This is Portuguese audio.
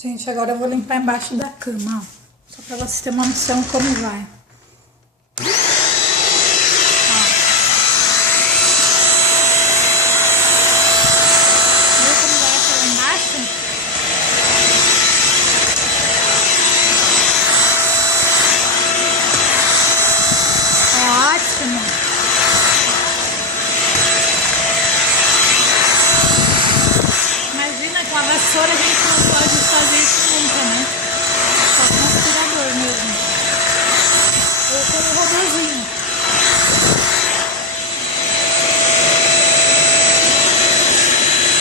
Gente, agora eu vou limpar embaixo da cama, ó. Só pra vocês terem uma noção como vai.